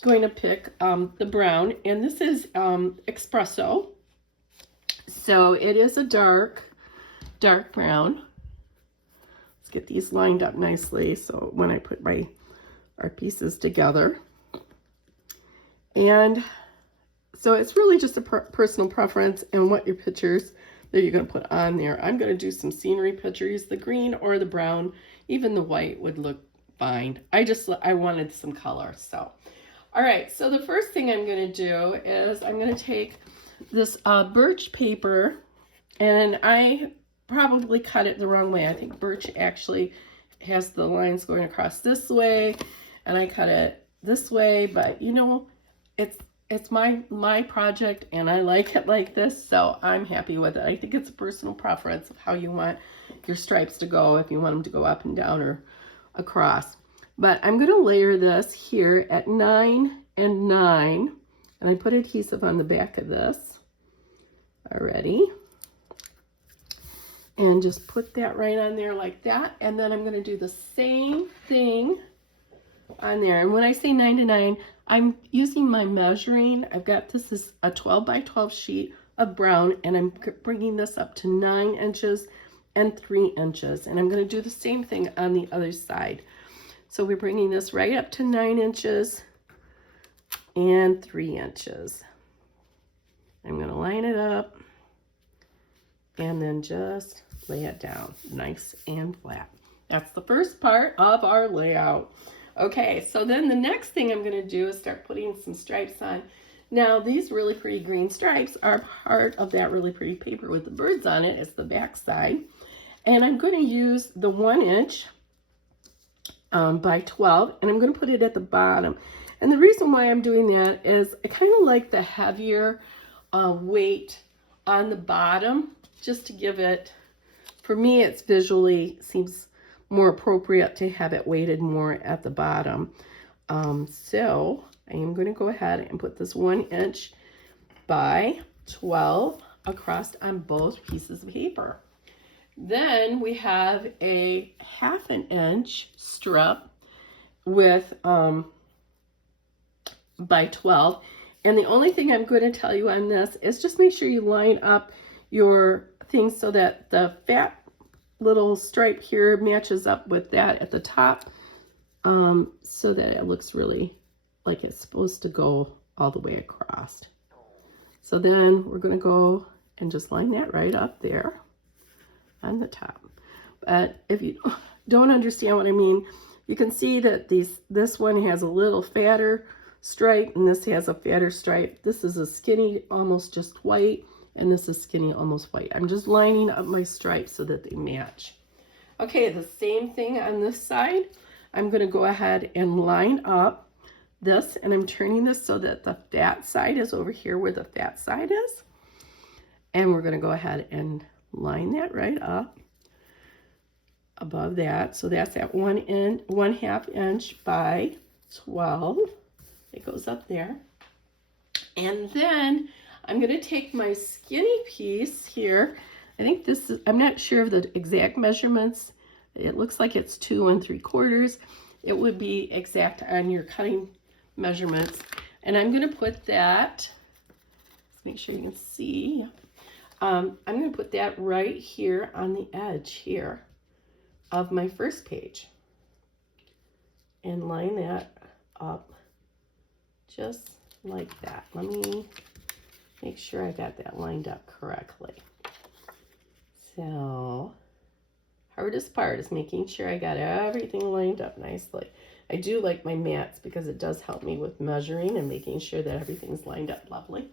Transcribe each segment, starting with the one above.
going to pick the brown, and this is espresso. So it is a dark brown. Let's get these lined up nicely so when I put our pieces together. And so it's really just a personal preference and what your pictures that you're going to put on there. I'm going to do some scenery pictures. The green or the brown, even the white would look fine. I wanted some color. So, all right. So the first thing I'm going to do is I'm going to take this birch paper, and I probably cut it the wrong way. I think birch actually has the lines going across this way, and I cut it this way, but you know, it's my project and I like it like this, so I'm happy with it. I think it's a personal preference of how you want your stripes to go, if you want them to go up and down or across. But I'm going to layer this here at 9 and 9, and I put adhesive on the back of this already. And just put that right on there like that. And then I'm going to do the same thing on there. And when I say 9 to 9, I'm using my measuring. I've got this is a 12 by 12 sheet of brown, and I'm bringing this up to 9 inches and 3 inches. And I'm going to do the same thing on the other side. So we're bringing this right up to 9 inches and 3 inches. I'm going to line it up and then just lay it down nice and flat. That's the first part of our layout. Okay, so then the next thing I'm going to do is start putting some stripes on. Now, these really pretty green stripes are part of that really pretty paper with the birds on it. It's the back side. And I'm going to use the 1 inch by 12, and I'm going to put it at the bottom. And the reason why I'm doing that is I kind of like the heavier weight on the bottom, just to give it, for me, it's visually seems more appropriate to have it weighted more at the bottom. So I am going to go ahead and put this 1 inch by 12 across on both pieces of paper. Then we have a 1/2 inch strip with by 12. And the only thing I'm going to tell you on this is just make sure you line up your things so that the fat little stripe here matches up with that at the top, so that it looks really like it's supposed to go all the way across. So then we're going to go and just line that right up there on the top. But if you don't understand what I mean, you can see that this one has a little fatter stripe and this has a fatter stripe. This is a skinny, almost just white, and this is skinny, almost white. I'm just lining up my stripes so that they match. Okay, the same thing on this side. I'm going to go ahead and line up this, and I'm turning this so that the fat side is over here where the fat side is. And we're going to go ahead and line that right up above that. So that's at 1/2 inch by 12. It goes up there. And then I'm going to take my skinny piece here. I think this is, I'm not sure of the exact measurements. It looks like it's 2 3/4. It would be exact on your cutting measurements. And I'm going to put that, let's make sure you can see. I'm going to put that right here on the edge here of my first page. And line that up just like that. Let me make sure I got that lined up correctly. So, hardest part is making sure I got everything lined up nicely. I do like my mats because it does help me with measuring and making sure that everything's lined up lovely.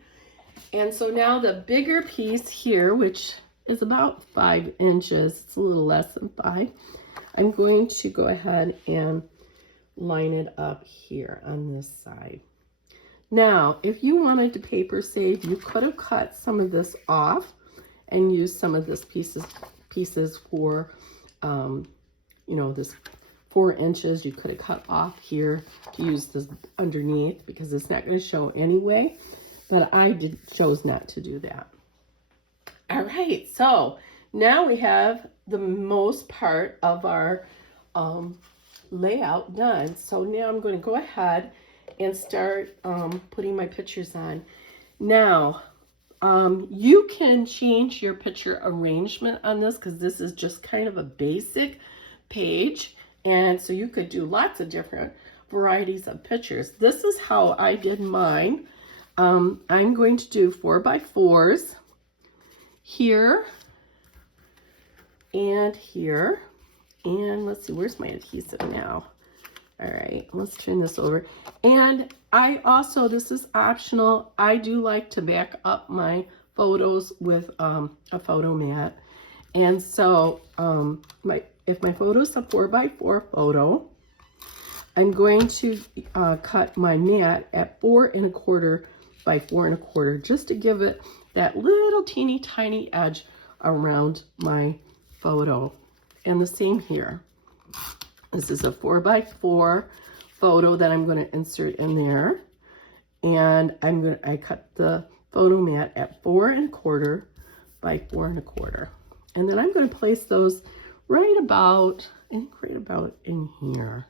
And so now the bigger piece here, which is about 5 inches, it's a little less than 5, I'm going to go ahead and line it up here on this side. Now, if you wanted to paper save, you could have cut some of this off and used some of this pieces for, you know, this 4 inches. You could have cut off here to use this underneath because it's not going to show anyway. But I chose not to do that. All right, so now we have the most part of our layout done. So now I'm going to go ahead and start putting my pictures on. Now, you can change your picture arrangement on this because this is just kind of a basic page. And so you could do lots of different varieties of pictures. This is how I did mine. I'm going to do 4x4s here and here. And let's see, where's my adhesive now? All right, let's turn this over. And I also, this is optional, I do like to back up my photos with a photo mat. And so if my photo is a 4x4 photo, I'm going to cut my mat at 4 1/4 by 4 1/4, just to give it that little teeny tiny edge around my photo. And the same here. This is a 4x4 photo that I'm going to insert in there. And I cut the photo mat at 4 1/4 by 4 1/4. And then I'm going to place those right about in here,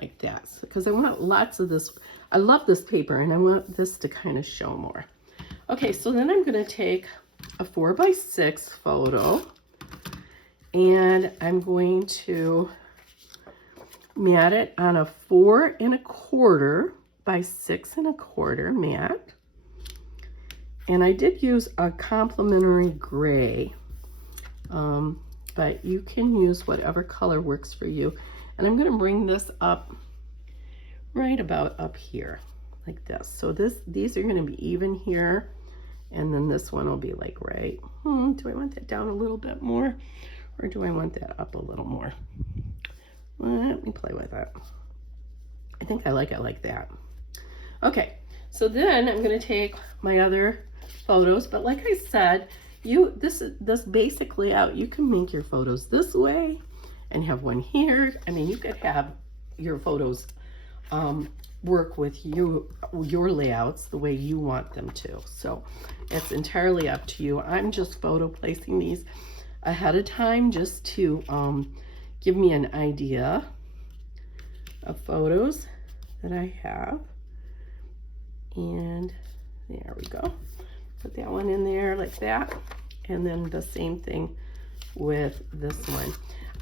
like that. Because I want lots of this. I love this paper and I want this to kind of show more. Okay, so then I'm going to take a 4x6 photo and I'm going to mat it on a 4 1/4 by 6 1/4 mat. And I did use a complementary gray, but you can use whatever color works for you. And I'm going to bring this up right about up here like this. So these are going to be even here, and then this one will be like right. Do I want that down a little bit more, or do I want that up a little more? Let me play with it. I think I like it like that. Okay, so then I'm going to take my other photos, but like I said, this basic layout, you can make your photos this way and have one here. I mean, you could have your photos work with your layouts the way you want them to. So it's entirely up to you. I'm just photo placing these ahead of time just to give me an idea of photos that I have. And there we go. Put that one in there like that. And then the same thing with this one.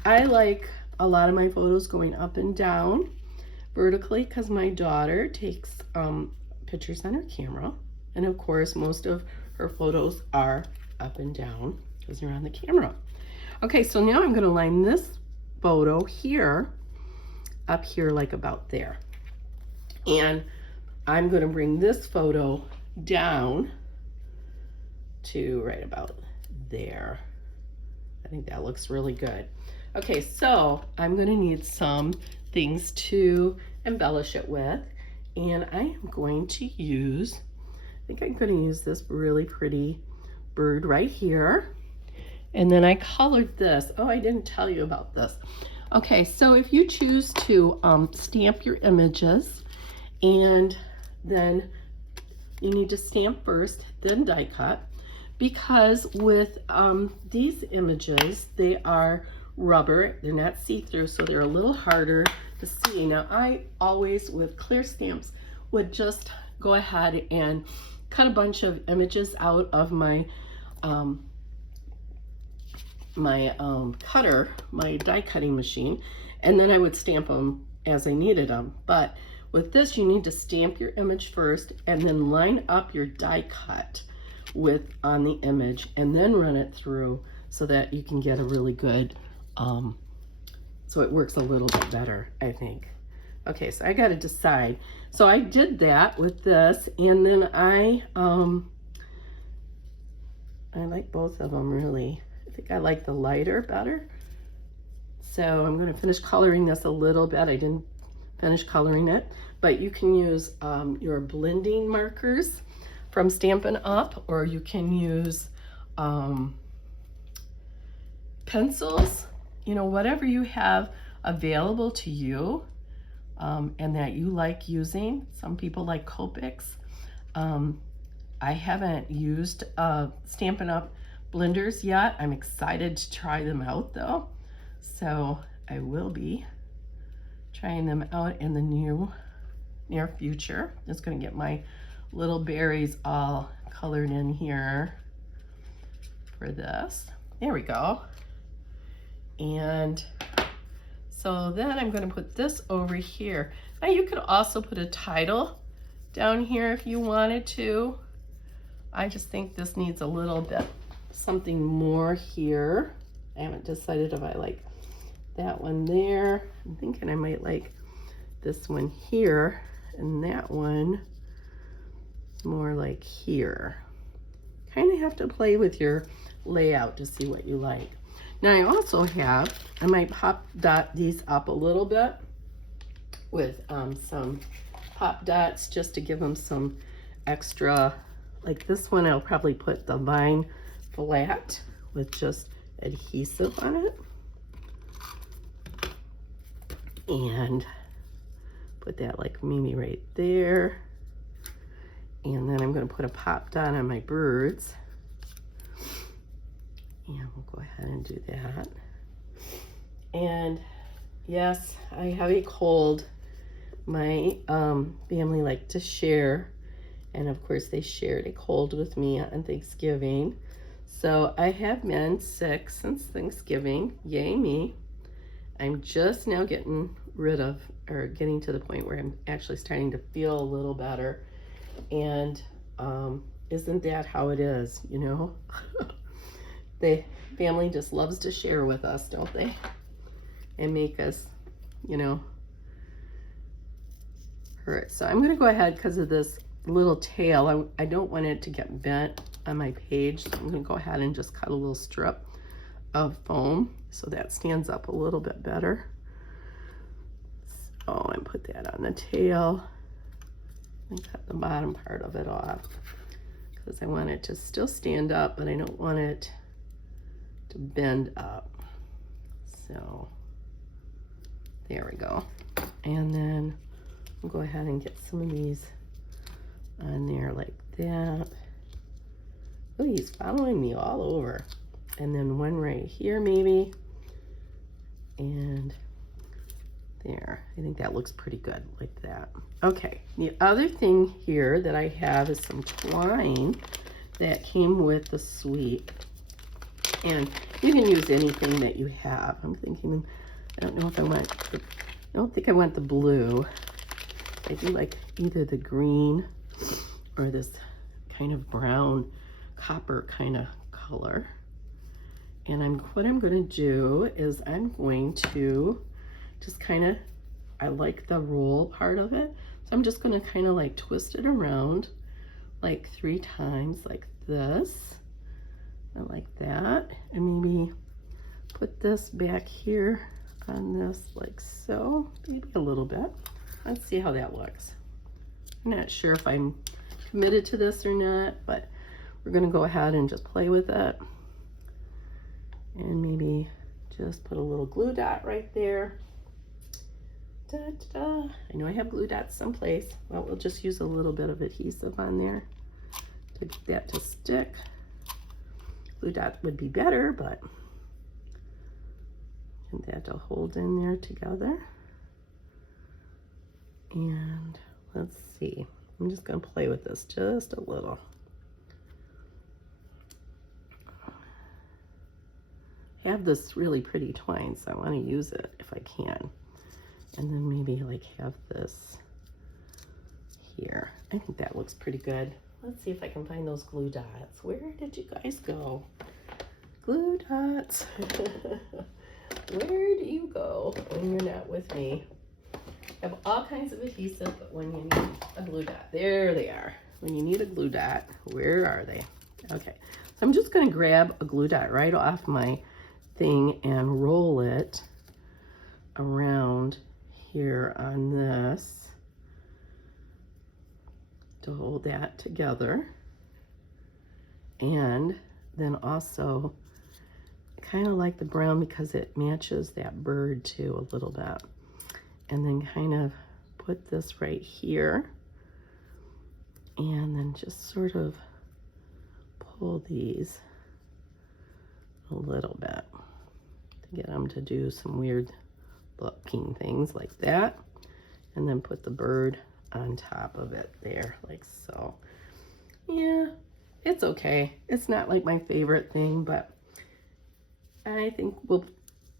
I like a lot of my photos going up and down vertically because my daughter takes pictures on her camera. And of course, most of her photos are up and down because they're on the camera. Okay, so now I'm going to line this photo here, up here like about there. And I'm going to bring this photo down to right about there. I think that looks really good. Okay, so I'm going to need some things to embellish it with. And I am going to use, I think I'm going to use this really pretty bird right here. And then I colored this. Oh, I didn't tell you about this. Okay, so if you choose to stamp your images, and then you need to stamp first, then die cut, because with these images, they are rubber, they're not see-through, so they're a little harder to see. Now, I always, with clear stamps, would just go ahead and cut a bunch of images out of my cutter, my die cutting machine, and then I would stamp them as I needed them. But with this, you need to stamp your image first and then line up your die cut on the image and then run it through so that you can get a really good, so it works a little bit better, I think. Okay, so I got to decide. So I did that with this, and then I like both of them really. I think I like the lighter better. So I'm going to finish coloring this a little bit. I didn't finish coloring it, but you can use your blending markers from Stampin' Up, or you can use pencils, you know, whatever you have available to you and that you like using. Some people like Copics. I haven't used Stampin' Up blenders yet. I'm excited to try them out though. So I will be trying them out in the new near future. Just gonna get my little berries all colored in here for this. There we go. And so then I'm gonna put this over here. Now you could also put a title down here if you wanted to. I just think this needs a little bit, something more here. I haven't decided if I like that one there. I'm thinking I might like this one here and that one more like here. Kind of have to play with your layout to see what you like. Now I also have, I might pop dot these up a little bit with some pop dots just to give them some extra, like this one I'll probably put the line flat with just adhesive on it. And put that like maybe right there. And then I'm going to put a pop dot on my birds. And we'll go ahead and do that. And yes, I have a cold. My family like to share. And of course they shared a cold with me on Thanksgiving. So I have been sick since Thanksgiving. Yay me. I'm just now getting rid of, or getting to the point where I'm actually starting to feel a little better. And isn't that how it is, you know? The family just loves to share with us, don't they? And make us, you know, hurt. So I'm gonna go ahead, because of this little tail, I don't want it to get bent on my page. So I'm gonna go ahead and just cut a little strip of foam so that stands up a little bit better. So and put that on the tail and cut the bottom part of it off, because I want it to still stand up, but I don't want it to bend up. So there we go. And then I'll go ahead and get some of these on there like that. Oh, he's following me all over. And then one right here maybe. And there. I think that looks pretty good like that. Okay, the other thing here that I have is some twine that came with the suite. And you can use anything that you have. I'm thinking, I don't know if I want, I don't think I want the blue. I do like either the green or this kind of brown copper kind of color. And what I'm going to do is I'm going to just kind of, I like the roll part of it. So I'm just going to kind of like twist it around like 3 times like this. And like that. And maybe put this back here on this like so. Maybe a little bit. Let's see how that looks. I'm not sure if I'm committed to this or not, but we're going to go ahead and just play with it. And maybe just put a little glue dot right there. Da, da, da. I know I have glue dots someplace. Well, we'll just use a little bit of adhesive on there to get that to stick. Glue dot would be better, but get that to hold in there together. And let's see. I'm just going to play with this just a little. I have this really pretty twine, so I want to use it if I can. And then maybe like have this here. I think that looks pretty good. Let's see if I can find those glue dots. Where did you guys go? Glue dots. Where do you go when you're not with me? I have all kinds of adhesive, but when you need a glue dot, there they are. When you need a glue dot, where are they? Okay, so I'm just going to grab a glue dot right off my thing and roll it around here on this to hold that together. And then also kind of like the brown because it matches that bird too a little bit. And then kind of put this right here and then just sort of pull these a little bit to get them to do some weird looking things like that. And then put the bird on top of it there, like so. Yeah, it's okay. It's not like my favorite thing, but I think we'll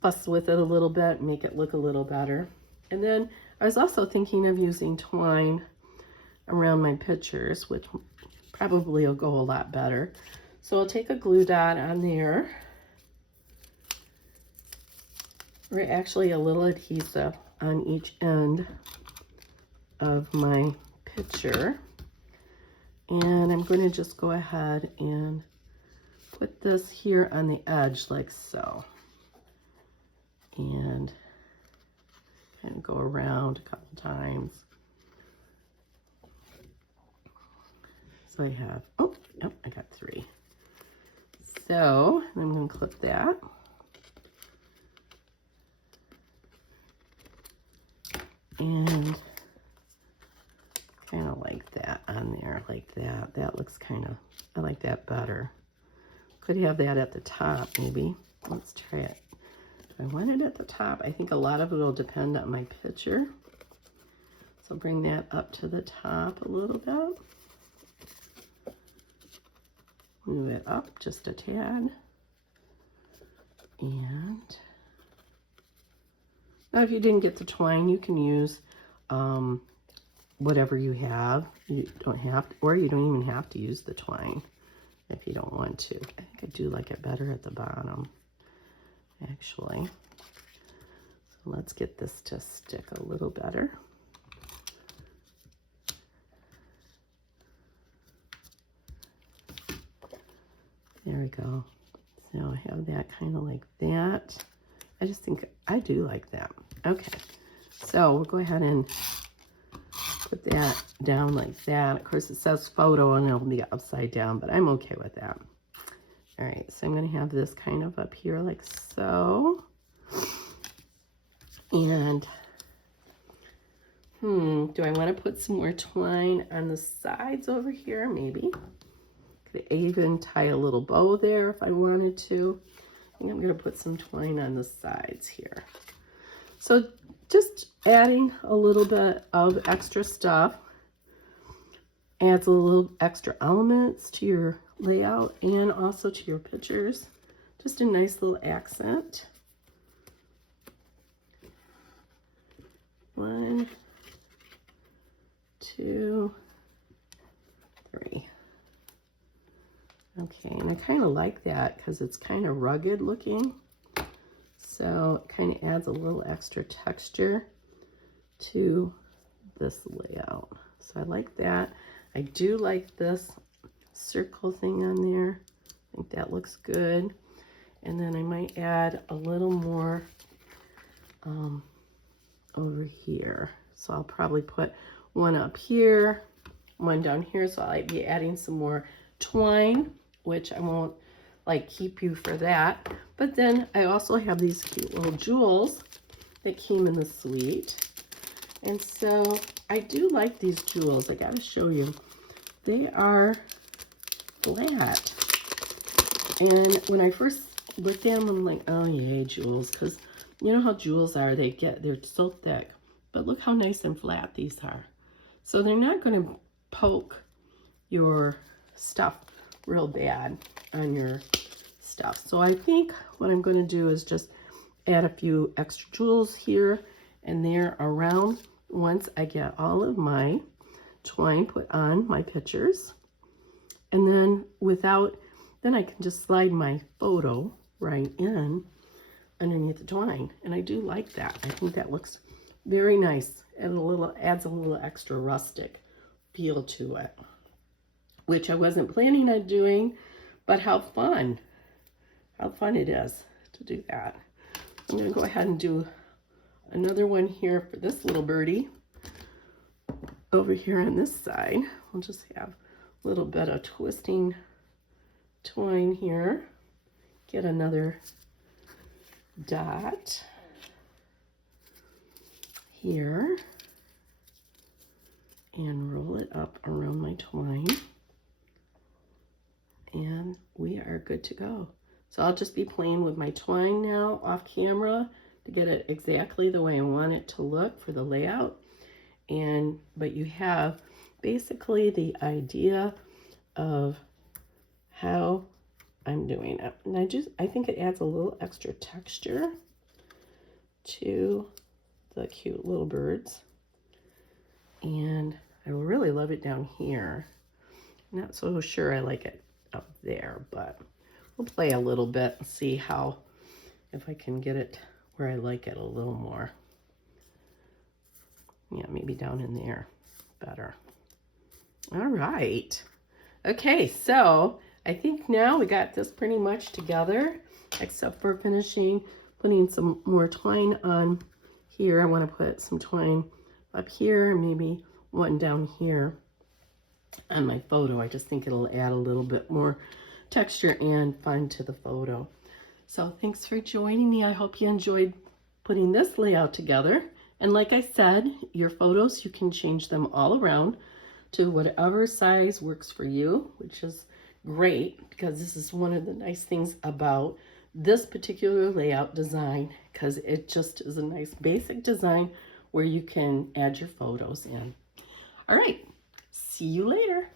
fuss with it a little bit, make it look a little better. And then I was also thinking of using twine around my pictures, which probably will go a lot better. So I'll take a glue dot on there, or actually a little adhesive on each end of my picture. And I'm going to just go ahead and put this here on the edge like so. And kind of go around a couple times. So I have, oh, I got 3. So I'm going to clip that. And kind of like that on there, like that. That looks kind of, I like that better. Could have that at the top, maybe. Let's try it. I want it at the top. I think a lot of it will depend on my picture. So bring that up to the top a little bit. Move it up just a tad. And now if you didn't get the twine, you can use whatever you have. You don't have to, or you don't even have to use the twine if you don't want to. I think I do like it better at the bottom, actually. So let's get this to stick a little better. There we go. So I have that kind of like that. I just think I do like that. Okay, so we'll go ahead and put that down like that. Of course, it says photo and it'll be upside down, but I'm okay with that. All right, so I'm going to have this kind of up here like so. And, do I want to put some more twine on the sides over here? Maybe. Could even tie a little bow there if I wanted to. I think I'm going to put some twine on the sides here. So just adding a little bit of extra stuff adds a little extra elements to your layout and also to your pictures. Just a nice little accent. 1, 2, 3. Okay, and I kind of like that because it's kind of rugged looking. So it kind of adds a little extra texture to this layout. So I like that. I do like this circle thing on there. I think that looks good. And then I might add a little more over here. So I'll probably put one up here, one down here. So I'll be adding some more twine, which I won't like keep you for that. But then I also have these cute little jewels that came in the suite. And so I do like these jewels. I gotta show you. They are flat. And when I first looked at them, I'm like, oh yay, jewels. Because you know how jewels are, they're so thick. But look how nice and flat these are. So they're not gonna poke your stuff real bad on your stuff. So I think what I'm going to do is just add a few extra jewels here and there around once I get all of my twine put on my pictures. And then then I can just slide my photo right in underneath the twine. And I do like that. I think that looks very nice. And adds a little extra rustic feel to it, which I wasn't planning on doing, but how fun it is to do that. I'm going to go ahead and do another one here for this little birdie. Over here on this side, we'll just have a little bit of twisting twine here. Get another dot here and roll it up around my twine. And we are good to go. So I'll just be playing with my twine now off camera to get it exactly the way I want it to look for the layout. but you have basically the idea of how I'm doing it. And I think it adds a little extra texture to the cute little birds. And I really love it down here. Not so sure I like it up there, but we'll play a little bit and see if I can get it where I like it a little more. Yeah, maybe down in there better. All right. Okay, so I think now we got this pretty much together, except for putting some more twine on here. I want to put some twine up here, maybe one down here on my photo. I just think it'll add a little bit more texture and fun to the photo. So thanks for joining me. I hope you enjoyed putting this layout together. And like I said, your photos, you can change them all around to whatever size works for you, which is great because this is one of the nice things about this particular layout design, because it just is a nice basic design where you can add your photos in. All right, see you later.